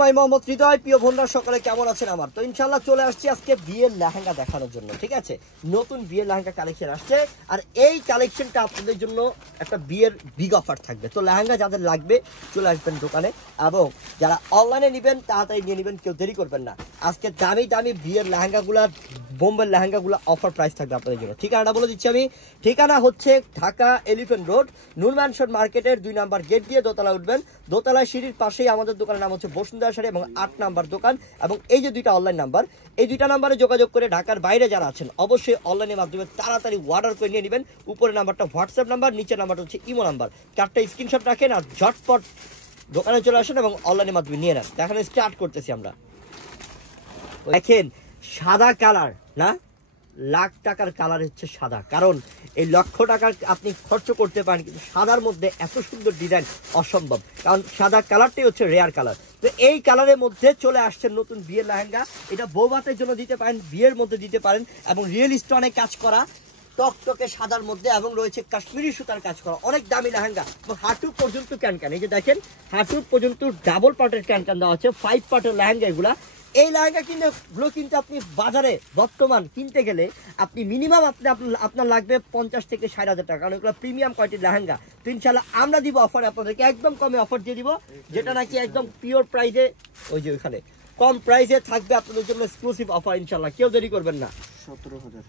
আলাইকুম, আমি মোহাম্মদ হৃদয়। প্রিয় বন্ধুরা সকলে কেমন আছেন? আমার তো ইনশাআল্লাহ চলে আসছি আজকে বিয়ের লেহেঙ্গা দেখানোর জন্য। ঠিক আছে, নতুন বিয়ের লেহেঙ্গা কালেকশন আসছে, আর এই কালেকশনটা আপনাদের জন্য একটা বিয়ের বিগ অফার থাকবে। তো লেহেঙ্গা যাদের লাগবে চলে আসবেন দোকানে, এবং যারা অনলাইনে নেবেন তাড়াতাড়ি নিয়ে নেবেন, কেউ দেরি করবেন না। আজকে দামি দামি বিয়ের লেহেঙ্গাগুলো, বোম্বের লেহেঙ্গাগুলো অফার প্রাইস থাকবে আপনাদের জন্য। ঠিকানাটা বলে দিচ্ছি আমি। ঠিকানা হচ্ছে ঢাকা এলিফ্যান্ট রোড, নূর ম্যানশন মার্কেটের 2 নাম্বার গেট দিয়ে দোতলা উঠবেন। দোতলায় সিঁড়ির পাশেই আমাদের দোকানের নাম হচ্ছে বসুন্ধরা শাড়ি, এবং 8 নাম্বার দোকান। এবং এই যে দুইটা অনলাইন নাম্বার, এই দুইটা নাম্বারে যোগাযোগ করে ঢাকার বাইরে যারা আছেন অবশ্যই অনলাইনের মাধ্যমে তাড়াতাড়ি অর্ডার করে নিয়ে নেবেন। উপরের নাম্বারটা হোয়াটসঅ্যাপ নাম্বার, নিচের নাম্বারটা হচ্ছে ইমো নাম্বার। 4টা স্ক্রিনশট রাখেন আর ঝটপট দোকানে চলে আসেন এবং অনলাইনের মাধ্যমে নিয়ে নেন। এখানে স্টার্ট করতেছি আমরা। দেখেন সাদা কালার না, লাখ টাকার কালার হচ্ছে সাদা, কারণ এই লক্ষ টাকার আপনি খরচ করতে পারেন, কিন্তু সাদার মধ্যে এত সুন্দর ডিজাইন অসম্ভব, কারণ সাদা কালারটাই হচ্ছে রেয়ার কালার। তো এই কালারের মধ্যে চলে আসছে নতুন বিয়ের লেহেঙ্গা। এটা বৌভাতের জন্য দিতে পারেন, বিয়ের মধ্যে দিতে পারেন, এবং রিয়েল স্টোনে কাজ করা টকটকে সাদার মধ্যে, এবং রয়েছে কাশ্মীরি সুতার কাজ করা, অনেক দামি লেহেঙ্গা। এবং হাঁটু পর্যন্ত ক্যানক্যান, এই যে দেখেন হাঁটু পর্যন্ত ডাবল পার্টের ক্যানক্যান দেওয়া আছে, 5 পার্টের লেহেঙ্গা এগুলা। এই লেহেঙ্গা কিন্তু আপনি বাজারে বর্তমান কিনতে গেলে আপনি মিনিমাম আপনার লাগবে 50 থেকে 60,000 টাকা, কারণ এগুলো প্রিমিয়াম কোয়ালিটির লেহেঙ্গা। তো ইনশাল্লাহ আমরা দিব অফার আপনাদেরকে, একদম কমে অফার দিয়ে দিব, যেটা নাকি একদম পিওর প্রাইসে, ওই যে ওইখানে কম প্রাইসে থাকবে আপনাদের জন্য এক্সক্লুসিভ অফার। ইনশাল্লাহ কেউ দেরি করবেন না। 17,000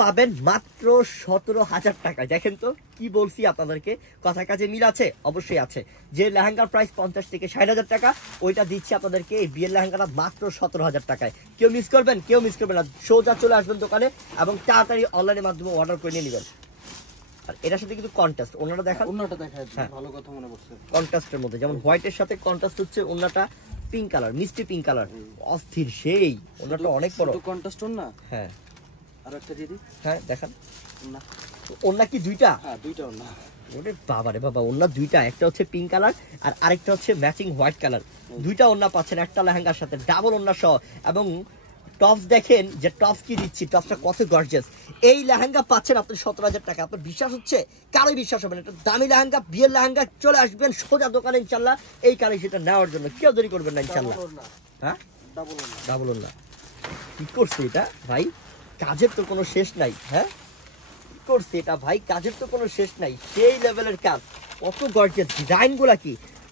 পাবেন মাত্র 17,000 টাকা। দেখেন তো কি বলছি আপনাদেরকে, কথা কাজে মিল আছে? অবশ্যই আছে। যে লেহেঙ্গার প্রাইস 50 থেকে 60,000 টাকা, ওইটা দিচ্ছি আপনাদেরকে এই বিয়ের লেহেঙ্গাটা মাত্র 17,000 টাকায়। কেউ মিস করবেন? কেউ মিস করবেন না। সোজা চলে আসবেন দোকানে এবং তাড়াতাড়ি অনলাইনের মাধ্যমে অর্ডার করে নিয়ে নেবেন। আর এটার সাথে কিন্তু কন্ট্রাস্ট, ওনাটা দেখান। ওন্নাটা দেখায়, ভালো কথা মনে পড়ছে। কন্ট্রাস্টের মধ্যে যেমন হোয়াইটের সাথে কন্ট্রাস্ট হচ্ছে ওনাটা পিঙ্ক কালার, মিষ্টি পিঙ্ক কালার, অস্থির সেই। ওনাটা অনেক বড় কন্ট্রাস্ট না। হ্যাঁ, আর একটা দিদি, হ্যাঁ দেখান। না ওনা কি দুইটা? হ্যাঁ দুইটা না। ওরে বাবা রে বাবা, ওনা দুইটা, একটা হচ্ছে পিঙ্ক কালার আর আরেকটা হচ্ছে ম্যাচিং হোয়াইট কালার। দুইটা ওনা পাচ্ছেন একটা লেহেঙ্গার সাথে, ডাবল ওনা সহ। এবং টপস দেখেন যে টপস কি দিচ্ছি, টপসটা কত গর্জিয়াস। এই লেহেঙ্গা পাচ্ছেন আপনি 17,000 টাকা। আপনার বিশ্বাস হচ্ছে? কারোই বিশ্বাস হবে না। এটা দামি লেহেঙ্গা, বিয়ের লেহেঙ্গা। চলে আসবেন সোজা দোকানে ইনশাল্লাহ এই কালেকশনটা নেওয়ার জন্য, কেউ দেরি করবেন না ইনশাল্লাহ। হ্যাঁ ডাবল ওনা কি করছে এটা ভাই, কাজের তো কোনো শেষ নাই। হ্যাঁ কি করছে এটা ভাই, কাজের তো কোনো শেষ নাই, সেই লেভেলের কাজ। কত গর্জিয়াস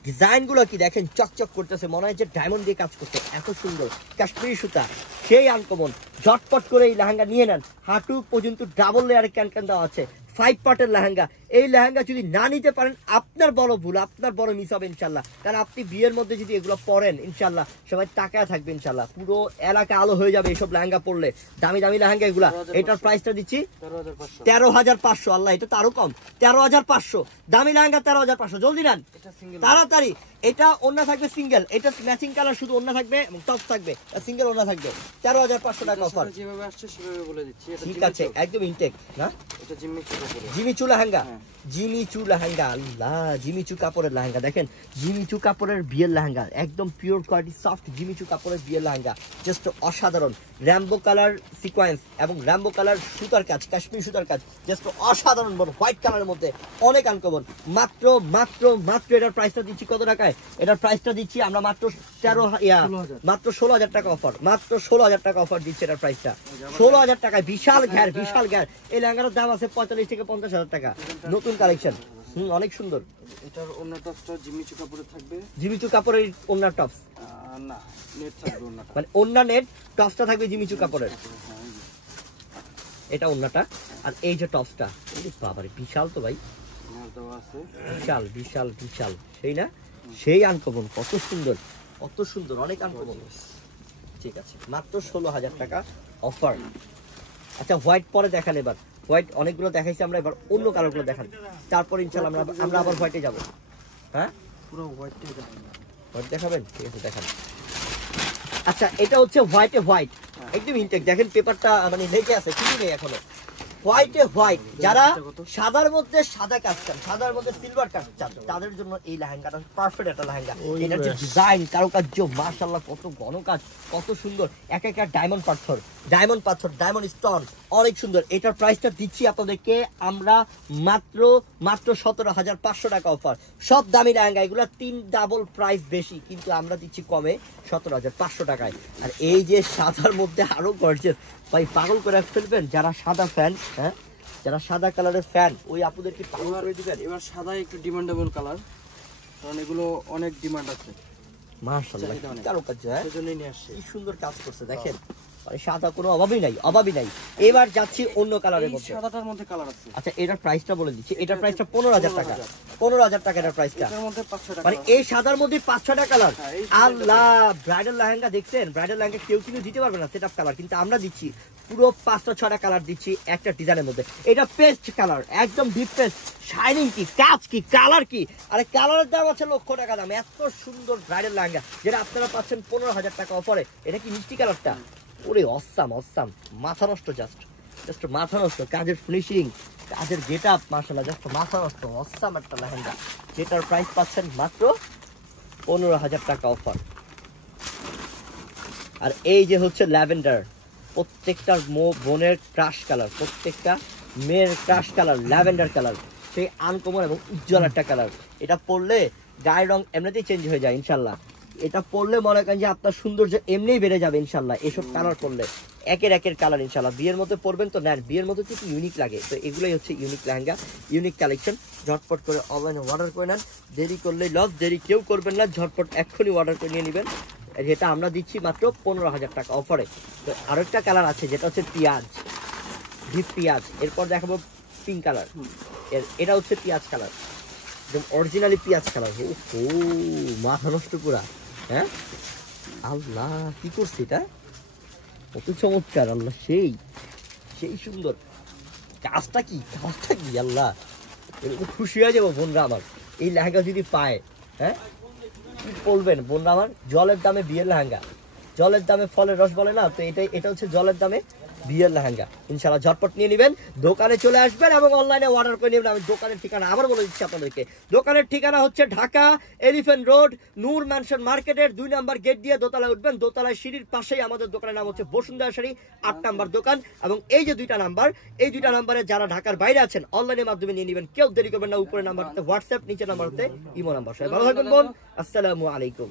ডিজাইনগুলো কি দেখেন, চকচক করতেছে, মনে হয় যে ডায়মন্ড দিয়ে কাজ করতে, এত সুন্দর। কাশ্মীরি সুতা সেই আনকমন। ঝটপট করে এই লেহেঙ্গা নিয়ে নেন। হাঁটু পর্যন্ত ডাবল লেয়ারের ক্যানক্যান দেওয়া আছে, 5 পার্টের লেহেঙ্গা। এই লেহেঙ্গা যদি না নিতে পারেন আপনার বড় ভুল, আপনার বড় মিস হবে ইনশাল্লাহ। কারণ আপনি বিয়ের মধ্যে যদি এগুলো পরেন ইনশাল্লাহ সবাই টাকায় থাকবে ইনশাল্লাহ, পুরো এলাকা আলো হয়ে যাবে এইসব লেহেঙ্গা পরলে। দামি দামি লেহেঙ্গা এগুলা। এটার প্রাইসটা দিচ্ছি 13,500। আল্লাহ, এটা তো আরো কম, 13,500। দামি লেহেঙ্গা 13,500। জলদি নেন তাড়াতাড়ি। এটা ওন্না থাকবে সিঙ্গেল, এটা ম্যাচিং কালার, শুধু ওন্না থাকবে এবং টপ থাকবে, সিঙ্গেল ওন্না থাকবে। 13,500 টাকা অফার। যেভাবে আসছে সেভাবে বলে দিচ্ছি। ঠিক আছে, একদম ইনটেক না। এটা জিমিচু লেহেঙ্গা, জিমিচু লেহেঙ্গা। আল্লাহ, জিমিচু কাপড়ের লেহেঙ্গা দেখেন, জিমিচু কাপড়ের বিয়ের লেহেঙ্গা, একদম পিওর কোয়ালিটি সফট জিমিচু কাপড়ের বিয়ের লেহেঙ্গা, জাস্ট অসাধারণ। র্যাম্বো কালার সিকোয়েন্স এবং র্যাম্বো কালার সুতার কাজ, কাশ্মীরি সুতার কাজ, জাস্ট অসাধারণ। বড় হোয়াইট কালারের মধ্যে অনেক আনকমন। মাত্র মাত্র মাত্র এটার প্রাইসটা দিচ্ছি কত টাকায়? এটার প্রাইসটা দিচ্ছি আমরা মাত্র 16,000 টাকা অফার। মাত্র 16,000 টাকা অফার দিচ্ছি এটার প্রাইসটা, 16,000 টাকায়। বিশাল ঘের, বিশাল ঘের। এই লেহেঙ্গাটার দাম আছে 45 থেকে 50,000 টাকা। নতুন কালেকশন, অনেক সুন্দর। এটার ওন্না টপসটা জিমিচু কাপড়ে থাকবে, জিমিচু কাপড়ের ওন্না টপস না নেট থাকবে ওন্নাটা, মানে ওন্না নেট, টপসটা থাকবে জিমিচু কাপড়ের। এটা ওন্নাটা, আর এই যে টপসটা, বাবারে বিশাল তো ভাই, বিশাল বিশাল বিশাল। সেই না, সেই আনকমন, কত সুন্দর, কত সুন্দর, অনেক আনকমন। ঠিক আছে, মাত্র 16,000 টাকা অফার। আচ্ছা, হোয়াইট পরে দেখান এবার। হোয়াইট অনেকগুলো দেখাইছি আমরা, এবার অন্য কালারগুলো দেখান, তারপর ইনশাআল্লাহ আমরা আবার হোয়াইটে যাব। হ্যাঁ, পুরো হোয়াইটটাই দেখাবেন? হোয়াইট দেখাবেন, ঠিক আছে দেখান। আচ্ছা, এটা হচ্ছে হোয়াইটে হোয়াইট, একদম ইনটেক। দেখেন পেপারটা মানে লেগে আছে, কিছু নেই এখনো। হোয়াইটে হোয়াইট, যারা সাদার মধ্যে সাদা কাজ চান, সাদার মধ্যে সিলভার কাজ চান, তাদের জন্য এই লেহেঙ্গাটা পারফেক্ট একটা লেহেঙ্গা। এটার যে ডিজাইন, কারুকার্য, মাশাআল্লাহ কত ঘন কাজ, কত সুন্দর, এক একটা ডায়মন্ড পাথর, ডায়মন্ড স্টোন, অনেক সুন্দর। এটার প্রাইসটা দিচ্ছি আপনাদেরকে আমরা মাত্র 17,500 টাকা অফার। সব দামি লেহেঙ্গা, এগুলো 3 ডাবল প্রাইস বেশি, কিন্তু আমরা দিচ্ছি কমে 17,500 টাকায়। আর এই যে সাদার মধ্যে আরো গর্জিয়াস, ভাই পাগল করে ফেলবেন যারা সাদা ফ্যান, হ্যাঁ যারা সাদা কালারের ফ্যান, ওই আপুদেরকে পাগল করে দিবেন। এবার সাদা একটু ডিমান্ডেবল কালার, কারণ এগুলো অনেক ডিমান্ড আছে। মাশাআল্লাহ কারুকার্য, হ্যাঁ সেজন্যই নিয়ে আসছে। কি সুন্দর কাজ করছে দেখেন, মানে সাদা কোনো অভাবই নাই। এবার যাচ্ছি অন্য কালারের এই মধ্যে। সাদাটার মধ্যে কালার আছে। আচ্ছা এটার প্রাইসটা বলে দিচ্ছি, এটার প্রাইসটা 15,000 টাকা। 15,000 টাকা এটার প্রাইসটা। এটার মধ্যে 500 টাকা। মানে এই সাদার মধ্যে 5-6টা কালার। হ্যাঁ, এই আল্লাহ, ব্রাইডাল লেহেঙ্গা দেখছেন, ব্রাইডাল লেহেঙ্গা কেউ কিন্তু দিতে পারবে না সেটআপ কালার, কিন্তু আমরা দিচ্ছি পুরো 5-6টা কালার দিচ্ছি একটা ডিজাইনের মধ্যে। এটা পেস্ট কালার, একদম ডিপ পেস্ট, শাইনিং কি, কাজ কি, কালার কি, আরে কালারের দাম আছে লক্ষ টাকা দাম। এত সুন্দর ব্রাইডাল লেহেঙ্গা যেটা আপনারা পাচ্ছেন 15,000 টাকা অফারে। এটা কি মিষ্টি কালারটা? ওরে অসাম, মাথা নষ্ট, জাস্ট মাথা নষ্ট। কাজের ফিনিশিং, কাজের গেট আপ, মাশাআল্লাহ জাস্ট মাথা নষ্ট, অসাম একটা লেহেঙ্গা, যেটার প্রাইস পাচ্ছেন মাত্র 15,000 টাকা অফার। আর এই যে হচ্ছে ল্যাভেন্ডার, প্রত্যেকটা বোনের ক্রাশ কালার, প্রত্যেকটা মেয়ের ক্রাশ কালার, ল্যাভেন্ডার কালার, সেই আনকমন এবং উজ্জ্বল একটা কালার। এটা পরলে গায়ের রং এমনিতেই চেঞ্জ হয়ে যায় ইনশাল্লাহ। এটা পরলে মনে করেন যে আপনার সৌন্দর্য এমনিই বেড়ে যাবে ইনশাল্লাহ, এসব কালার পরলে। একের কালার ইনশাল্লাহ। বিয়ের মধ্যে পরবেন তো নেন, বিয়ের মধ্যে কিন্তু ইউনিক লাগে। তো এগুলোই হচ্ছে ইউনিক লেহেঙ্গা, ইউনিক কালেকশন। ঝটপট করে অনলাইনে অর্ডার করে নেন, দেরি করলেই লস, দেরি কেউ করবেন না, ঝটপট এক্ষুনি অর্ডার করে নিয়ে নেবেন। যেটা আমরা দিচ্ছি মাত্র 15,000 টাকা অফারে। তো আরেকটা কালার আছে যেটা হচ্ছে পেঁয়াজ, ডিপ পেঁয়াজ। এরপর দেখাবো পিঙ্ক কালার, এটা হচ্ছে পেঁয়াজ কালার, একদম অরিজিনালি পেঁয়াজ কালার। ও মাথা নষ্ট পুরা, হ্যাঁ আল্লাহ কি করছে এটা, কত চমৎকার, আল্লাহ সেই সুন্দর। কাজটা কি আল্লাহ, এরকম খুশি হয়ে যাবো বোনরা আমার এই লেহেঙ্গা যদি পায়। হ্যাঁ কি বলবেন বোনরা আমার, জলের দামে বিয়ের লেহেঙ্গা, জলের দামে ফলের রস বলে না, তো এটা হচ্ছে জলের দামে বিয়ের লেহেঙ্গা। ইনশাআল্লাহ ঝটপট নিয়ে নেবেন, দোকানে চলে আসবেন এবং অনলাইনে অর্ডার করে নেবেন। আমি দোকানের ঠিকানা আবার বলে দিচ্ছি আপনাদেরকে, দোকানের ঠিকানা হচ্ছে ঢাকা এলিফ্যান্ট রোড, নূর ম্যানশন মার্কেটের 2 নম্বর গেট দিয়ে দোতলায় উঠবেন, দোতলায় সিঁড়ির পাশেই আমাদের দোকানের নাম হচ্ছে বসুন্ধরা শাড়ি, 8 নম্বর দোকান। এবং এই যে 2টা নাম্বার, এই 2টা নাম্বারে যারা ঢাকার বাইরে আছেন অনলাইনের মাধ্যমে নিয়ে নেবেন, কেউ দেরি করবেন না। উপরে নাম্বারতে হোয়াটসঅ্যাপ, নিচে নাম্বারতে ইমো নাম্বার। সবাই ভালো থাকবেন বোন, আসসালামু আলাইকুম।